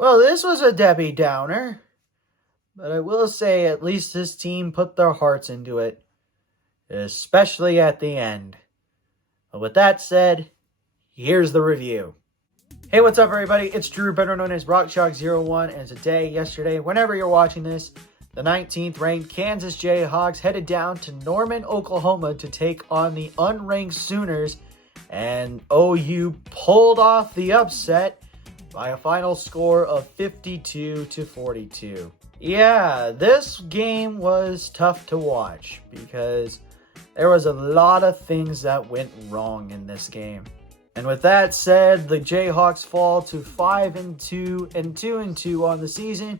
Well, this was a Debbie Downer, but I will say at least this team put their hearts into it, especially at the end. But with that said, here's the review. Hey, what's up, everybody? It's Drew, better known as RockChalk01, and yesterday, whenever you're watching this, the 19th ranked Kansas Jayhawks headed down to Norman, Oklahoma to take on the unranked Sooners, and OU pulled off the upset by a final score of 52-42. Yeah, this game was tough to watch because there was a lot of things that went wrong in this game. And with that said, the Jayhawks fall to 5-2 and 2-2 on the season,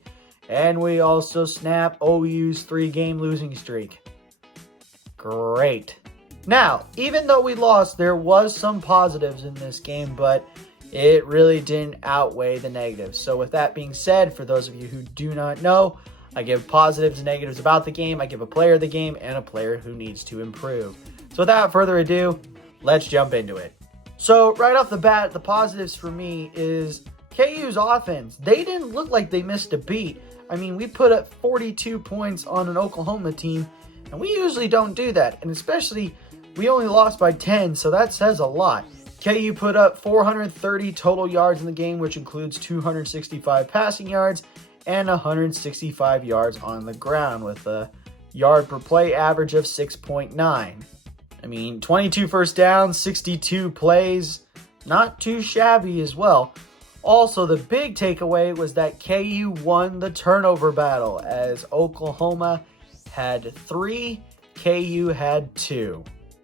and we also snap OU's 3-game losing streak. Great. Now, even though we lost, there was some positives in this game, but it really didn't outweigh the negatives. So with that being said, for those of you who do not know, I give positives and negatives about the game. I give a player of the game and a player who needs to improve. So without further ado, let's jump into it. So right off the bat, the positives for me is KU's offense. They didn't look like they missed a beat. I mean, we put up 42 points on an Oklahoma team, and we usually don't do that. And especially, we only lost by 10, so that says a lot. KU put up 430 total yards in the game, which includes 265 passing yards and 165 yards on the ground with a yard per play average of 6.9. I mean, 22 first downs, 62 plays, not too shabby as well. Also, the big takeaway was that KU won the turnover battle as Oklahoma had 3, KU had 2.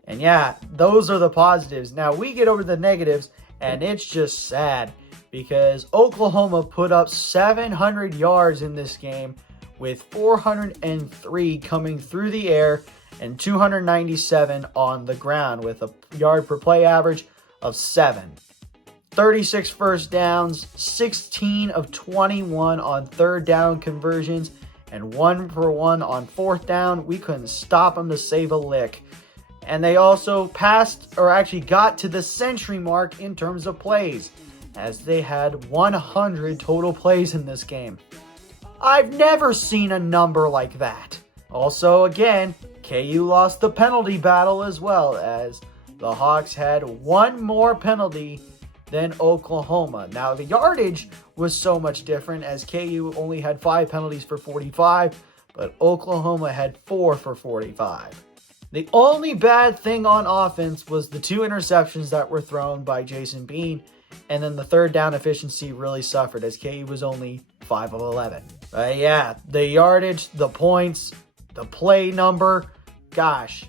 And yeah, those are the positives. Now we get over the negatives, and it's just sad because Oklahoma put up 700 yards in this game with 403 coming through the air and 297 on the ground with a yard per play average of 7. 36 first downs, 16 of 21 on third down conversions, and 1 for 1 on fourth down. We couldn't stop them to save a lick. And they also passed, or actually got to the century mark in terms of plays, as they had 100 total plays in this game. I've never seen a number like that. Also, again, KU lost the penalty battle as well, as the Hawks had 1 more penalty than Oklahoma. Now, the yardage was so much different, as KU only had 5 penalties for 45, but Oklahoma had 4 for 45. The only bad thing on offense was the 2 interceptions that were thrown by Jason Bean, and then the third down efficiency really suffered as KU was only 5 of 11. Yeah, the yardage, the points, the play number, gosh,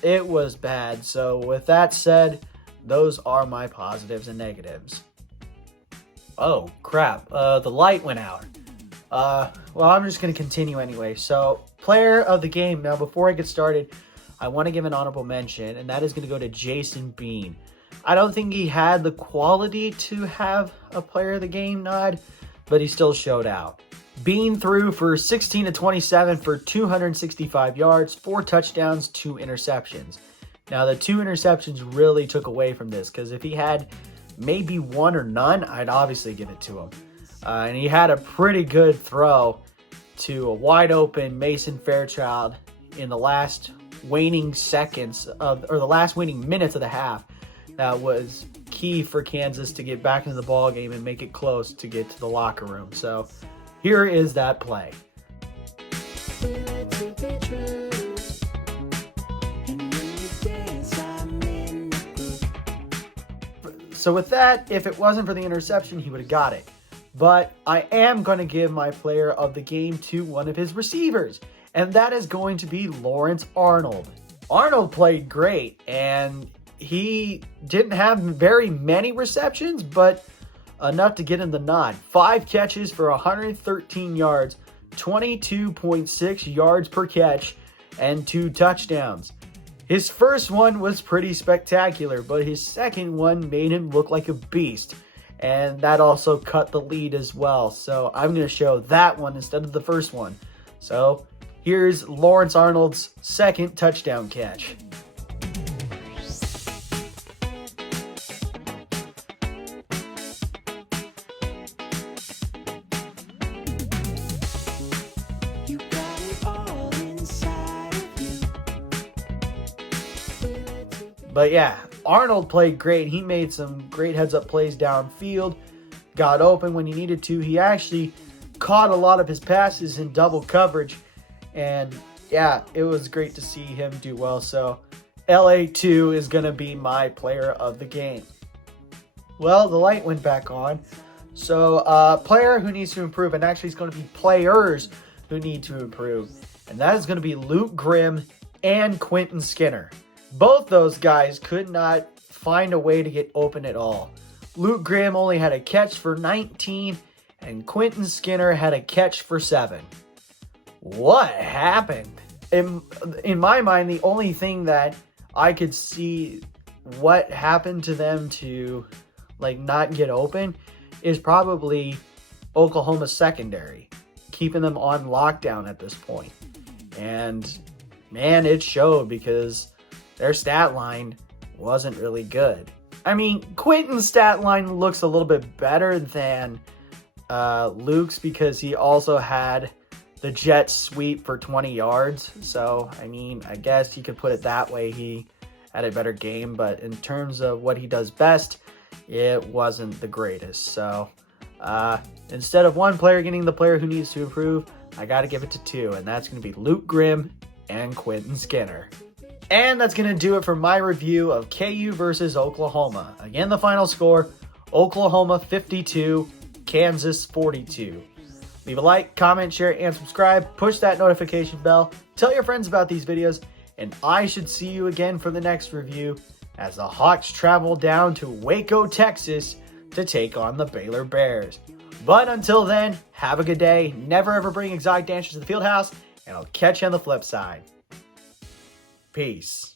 it was bad. So with that said, those are my positives and negatives. Oh, crap. The light went out. Well, I'm just going to continue anyway. So, player of the game. Now, before I get started, I want to give an honorable mention, and that is going to go to Jason Bean. I don't think he had the quality to have a player of the game nod, but he still showed out. Bean threw for 16 of 27 for 265 yards, 4 touchdowns, 2 interceptions. Now, the 2 interceptions really took away from this, because if he had maybe 1 or none, I'd obviously give it to him. And he had a pretty good throw to a wide open Mason Fairchild in the last waning minutes of the half. That was key for Kansas to get back into the ball game and make it close to get to the locker room. So here is that play. So with that, if it wasn't for the interception, he would have got it. But I am going to give my player of the game to one of his receivers, and that is going to be Lawrence Arnold. Arnold played great, and he didn't have very many receptions, but enough to get him the nod. 5 catches for 113 yards, 22.6 yards per catch, and 2 touchdowns. His first one was pretty spectacular, but his second one made him look like a beast. And that also cut the lead as well. So I'm going to show that one instead of the first one. So here's Lawrence Arnold's second touchdown catch. But yeah, Arnold played great. He made some great heads-up plays downfield, got open when he needed to. He actually caught a lot of his passes in double coverage. And yeah, it was great to see him do well. So LA2 is going to be my player of the game. Well, the light went back on. So player who needs to improve, and actually it's going to be players who need to improve. And that is going to be Luke Grimm and Quentin Skinner. Both those guys could not find a way to get open at all. Luke Grimm only had a catch for 19, and Quentin Skinner had a catch for 7. What happened? In my mind, the only thing that I could see what happened to them to not get open is probably Oklahoma's secondary, keeping them on lockdown at this point. And man, it showed because their stat line wasn't really good. I mean, Quentin's stat line looks a little bit better than Luke's because he also had the jet sweep for 20 yards. So, I mean, I guess you could put it that way. He had a better game, but in terms of what he does best, it wasn't the greatest. So, instead of one player getting the player who needs to improve, I got to give it to 2, and that's going to be Luke Grimm and Quentin Skinner. And that's going to do it for my review of KU versus Oklahoma. Again, the final score, Oklahoma 52, Kansas 42. Leave a like, comment, share, and subscribe. Push that notification bell. Tell your friends about these videos. And I should see you again for the next review as the Hawks travel down to Waco, Texas to take on the Baylor Bears. But until then, have a good day. Never ever bring exotic dancers to the field house. And I'll catch you on the flip side. Peace.